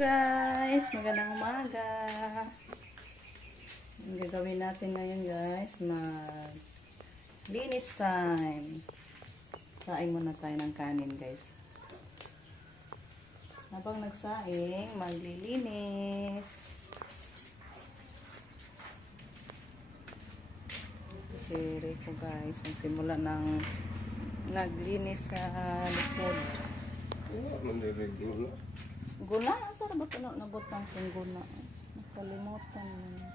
Guys, magandang umaga. Ang gagawin natin ngayon guys, linis time. Saing muna tayo ng kanin guys. Habang nagsaing, maglilinis. Si Rico guys, nagsimula ng naglinis sa likod. Guna? Saan ba ito nabutang kong guna? Nakalimutan mo.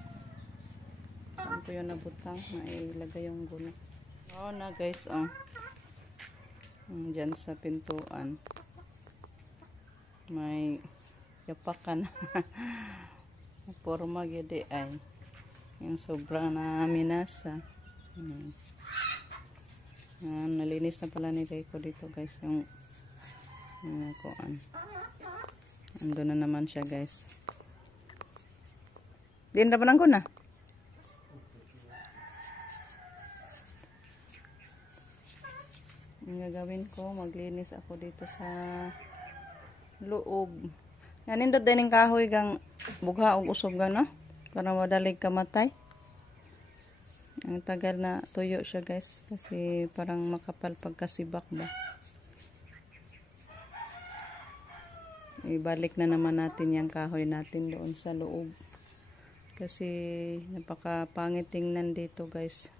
Saan ko yung nabutang? Nailagay yung guna. Oo na guys, oh. Diyan sa pintuan. May yapakan. Porma gede ay. Yung sobrang na minasa. Nalinis na pala ni Rico dito guys. Yung kuan. Ando na naman siya guys. Diyan na ba nang guna? Ang gagawin ko, maglinis ako dito sa loob. Nanindot din yung kahoy gang bugha o usog gang no? Para madalig kamatay. Ang tagal na tuyo siya guys. Kasi parang makapal pagkasibak ba. Ibalik na naman natin yung kahoy natin doon sa loob. Kasi napakapangit tingnan dito guys.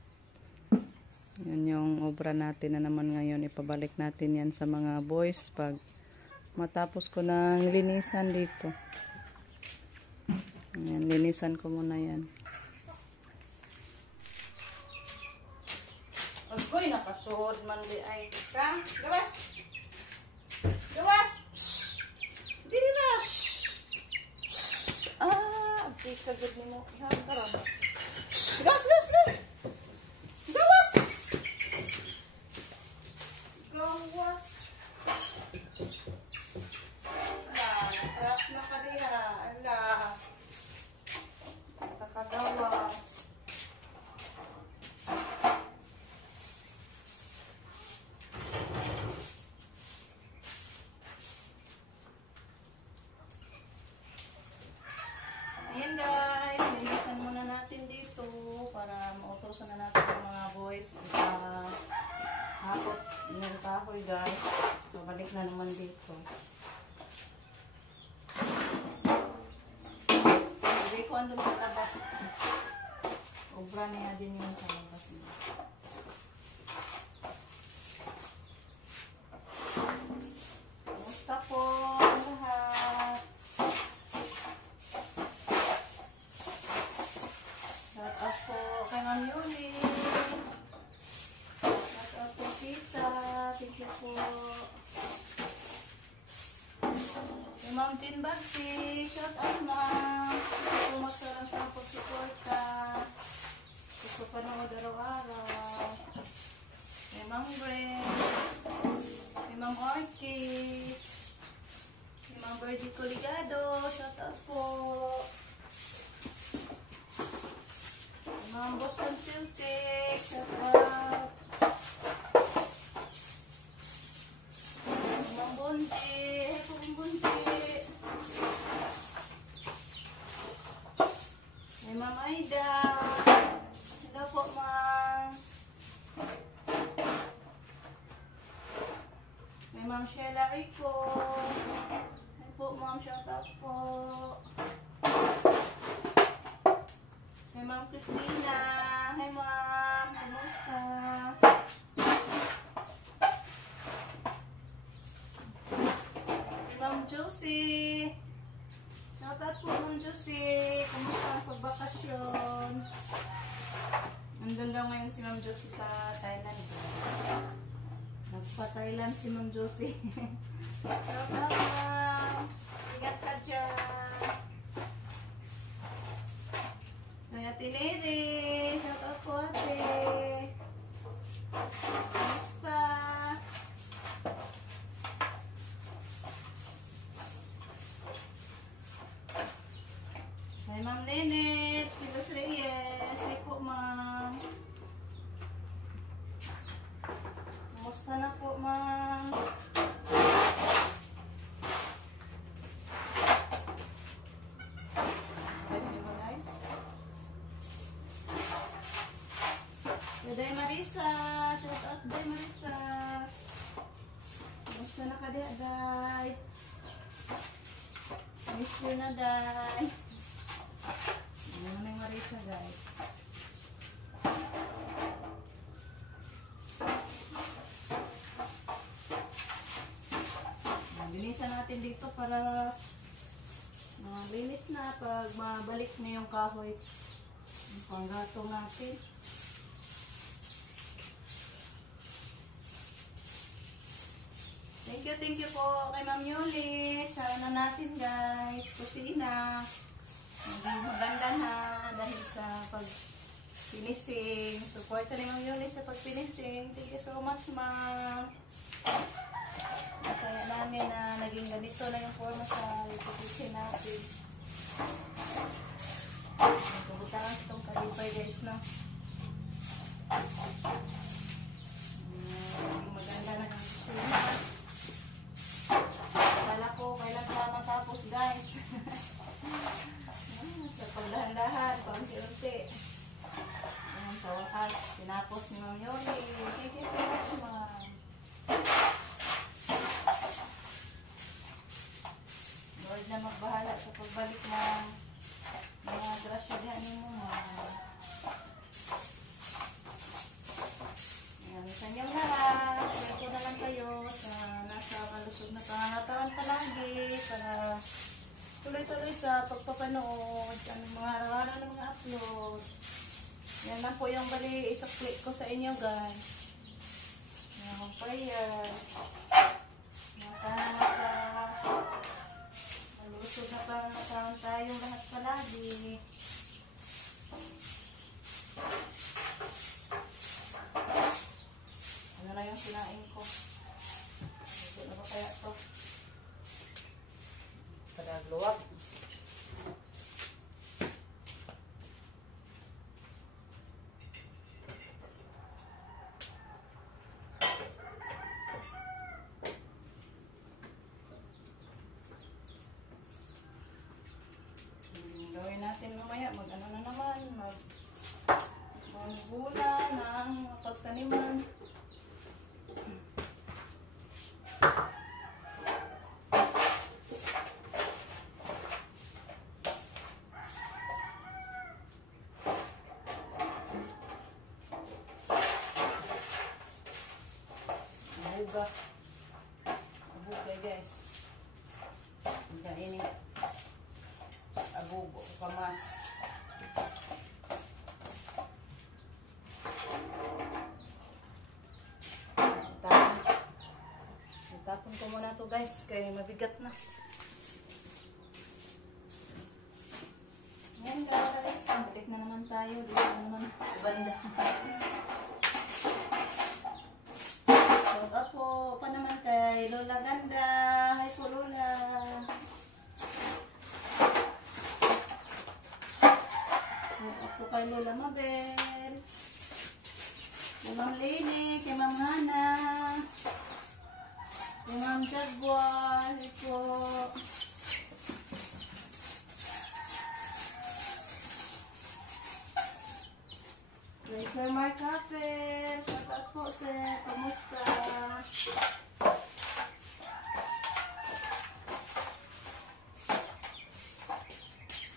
Yan yung obra natin na naman ngayon. Ipabalik natin yan sa mga boys pag matapos ko ng linisan dito. Yan, linisan ko muna yan. Agoy, nakasuod man di ay. Ka? Gawas! Gawas! Dili na! Abdi kagad ni mo. Karam. Gawas! Gawas! Gawas! Gawas! Gawas! Taas na ka diha. Ala. Takagawas. Ayan guys, linisan muna natin dito para mautosan na natin yung mga boys. Hapot ng kahoy guys. Babalik na naman dito. Sabi ko andun sa labas. Obra niya din yung sa labas niya. Kumusta po ang lahat? Shout out po kay Ma'am Yuli. Shout out po Tita. Thank you po. Kay Ma'am Jean Bagsi. Shout out Ma'am. Gusto magsalang sa pagsuporta. Gusto panood araw-araw. Kay Ma'am Grace. Kay Ma'am Orchid. Kay Ma'am Birdie Coligado. Shout out po. Ma'am Boston Celtic, shout out. Ma'am Bonji, hey po Ma'am Bonji. Hey Ma'am Aida. Hello po Ma'am. May Ma'am Sheila Rico. Hey po Ma'am, shout out po. Hey Ma'am Christina. Hi Ma'am. Kumusta? Hey Ma'am Josie. Shout out po Ma'am Josie. Kumusta ang pagbakasyon? Nandun daw ngayon si Ma'am Josie sa Thailand. Nagpa-Thailand si Ma'am Josie. Shout out Ma'am. Ingat ka dyan. Kaya Ate Nere, shout out po ate. Kumusta? Hi Ma'am Nenet, Silos Reyes. Hi po Ma'am. Kumusta na po Ma'am? Marisa. Shout out day Marisa. Gusto na ka diya, day. Miss you na, day. Ano na yung Marisa, guys. Linisan natin dito para linis na pag mabalik na yung kahoy. Yung panggato natin. Thank you po kay Ma'am Yuli. Sana natin guys, kusina. Maging maganda na dahil sa pag-finishing. Support ni Ma'am Yuli sa pag-finishing. Thank you so much, Ma'am. Kaya namin na naging ganito na yung forma sa ipag-finishing natin. Pubutangan itong kalipay guys, no? Maganda na yung kusina. Kala ko, kailan pa matapos guys. Sa pagdahan-dahan, paunti-unti. Ayan, sa wakas, tinapos ni Ma'am Yoli. Thank you so much, Ma'am. Lord na magbahala sa pagbalik ng mga grasya diyan mo, Ma'am. Ayan, sa inyong lahat. Ito na lang kayo sa nasa malusog na pangangatawan palagi para tuloy-tuloy sa pagpapanood sa mga araw-araw ng mga upload. Yan lang po yung bali isukli ko sa inyo guys. Yan ang prayer. Sana nasa malusog na pangangatawan tayong lahat palagi. Ano na yung sinain ko? Ano ba kaya ito? Padagluwag. Gawin natin mamaya. Mag-ano na naman. Mag-gula ng pagtaniman. Abugay guys. Hanggang ini abugo pamas. Tapon ko muna to guys kaya mabigat na. Yan guys, balik na naman tayo dito naman sa banda. Shout out po pa naman kay Lola Ganda. Hi po Lola. Shout out po kay Lola Mabel. Kay Ma'am Lene, kay Ma'am Hana. Kay Ma'am Jagwa. Hi po. Kay Sir Mark Capel. Shout out po sir. Kamusta?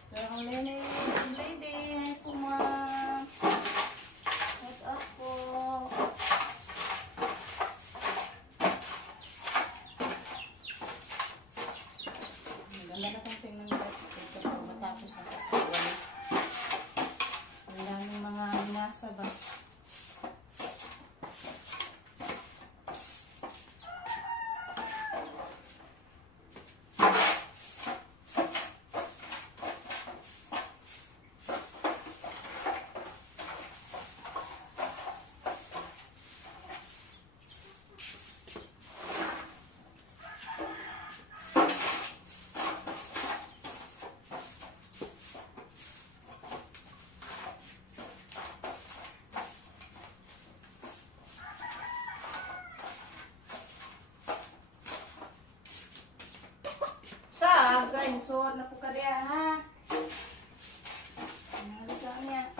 Sir Lene, lady. Hi po ma'am. Shout out po. Maganda na kong tingnan guys. Ito matapos na sa pagwalis. Ang daming mga nasa ba? Guys, suot na po ka diya, ha? Ano sa niya?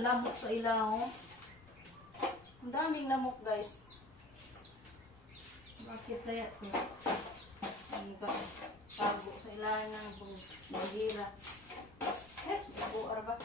Yan, lamok sa ilaw. Ang daming lamok, guys. Bakit kaya ito? Ang bago sa ilaw ng bagira. Bago ba?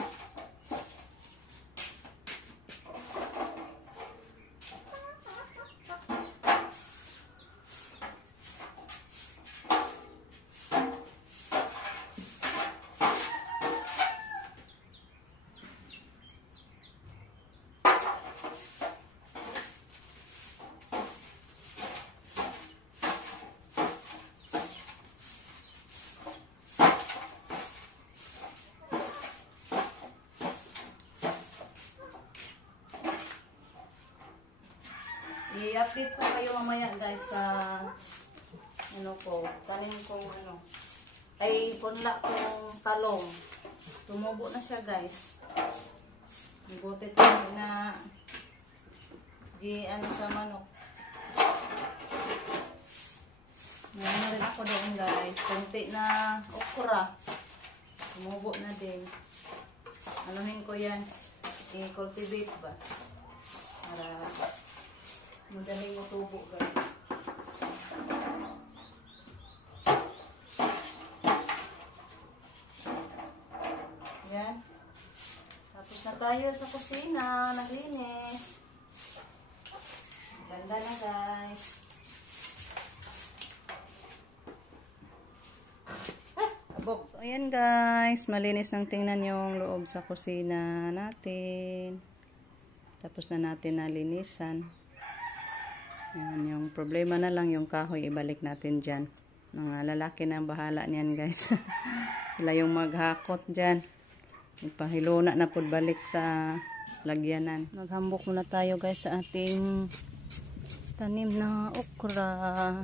I-update ko kayo mamaya guys sa ano ko, tanim kong ano ay punla kong talong. Tumubo na siya guys. Buti tayo na di ano sa manok. Meron na rin ako doon guys. Kunti na okra. Tumubo na din. Anuhin ko yan. I-cultivate ba? Para madaling matubo guys. Yan. Tapos na tayo sa kusina. Naglinis. Ganda na guys. Abog. So, ayan guys. Malinis nang tingnan yung loob sa kusina natin. Tapos na natin nalinisan. Yan, yung problema na lang yung kahoy, ibalik natin dyan. Mga lalaki na ang bahala niyan guys. Sila yung maghakot dyan. Ipahiluna na po balik sa lagyanan. Maghambok muna tayo guys sa ating tanim na okra.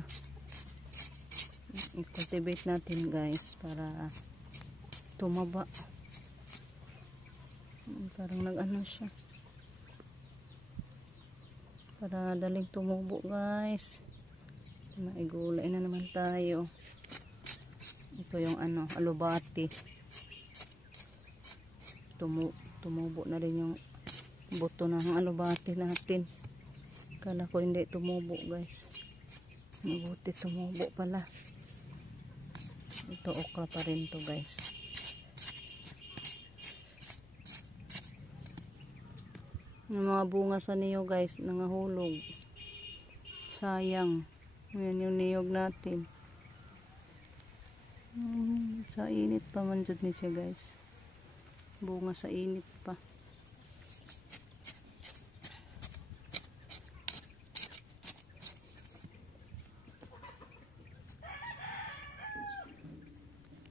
I-cultivate natin guys para tumaba. Parang nag-ano siya. Para daling tumubo guys. Maigulay na naman tayo. Ito yung ano, alubati. Tumubo na rin yung buto ng alubati natin. Kala ko hindi tumubo guys. Mabuti tumubo pala. Ito okra pa rin to guys. Yung mga bunga sa niyog guys, nangahulog. Sayang. Ayan yung niyog natin. Sa init pa man dyan ni siya guys. Bunga sa init pa.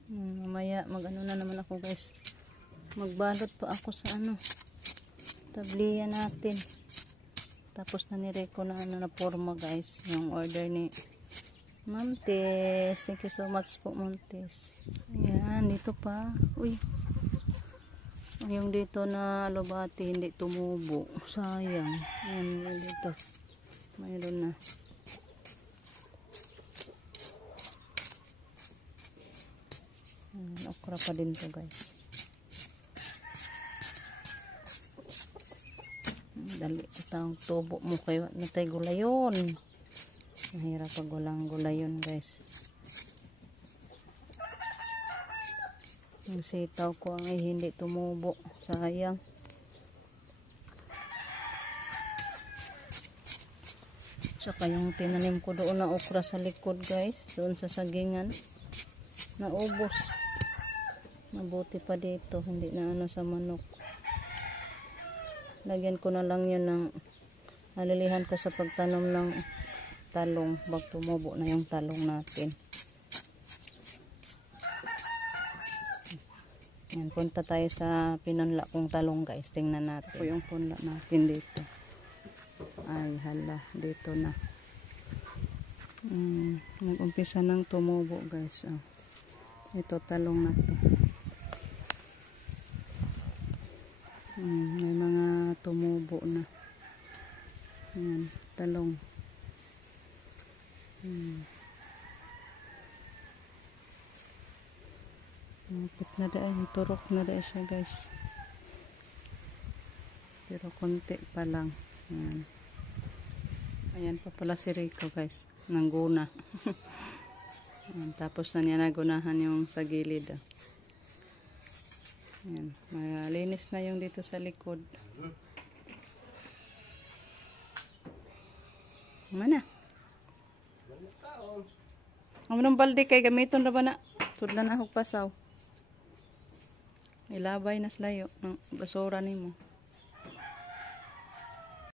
Mamaya mag-ano na naman ako guys. Magbalot pa ako sa ano. Tabliya natin. Tapos na nireko na ano na forma guys. Yung order ni Ma'am Tess. Thank you so much po Ma'am Tess. Ayan, dito pa. Uy. Yung dito na alubati hindi tumubo. Sayang. Ayan, dito. Mayroon na. Ayan, okra pa din to guys. Dali itang tubo mo kayo natay gulayon. Mahirap pag walang gulayon guys. Yung sitaw ko ay hindi tumubo. Sayang. Tsaka yung tinanim ko doon na okra sa likod guys. Doon sa sagingan. Naubos. Mabuti pa dito. Hindi na ano sa manok. Lagyan ko na lang yun ng alilihan ko sa pagtanom ng talong. Bag tumubo na yung talong natin. Yan, punta tayo sa pinunla kong talong guys. Tingnan natin. Ito yung punla natin dito. Ay, hala. Dito na. Nag-umpisa ng tumubo guys. Oh. Ito talong na to. May mga tumubo na. Ayan, talong. Napit na dahil, turok na dahil siya guys. Pero konti pa lang. Ayan. Ayan pa pala si Rico guys. Nangguna. Ayan, tapos na niya nagunahan yung sa gilid. Ayan. Malinis na yung dito sa likod. Mana? Ang manong balde kay gamiton na ba na? Tudlan na pasaw. Ilabay na slayo ng basura nimo.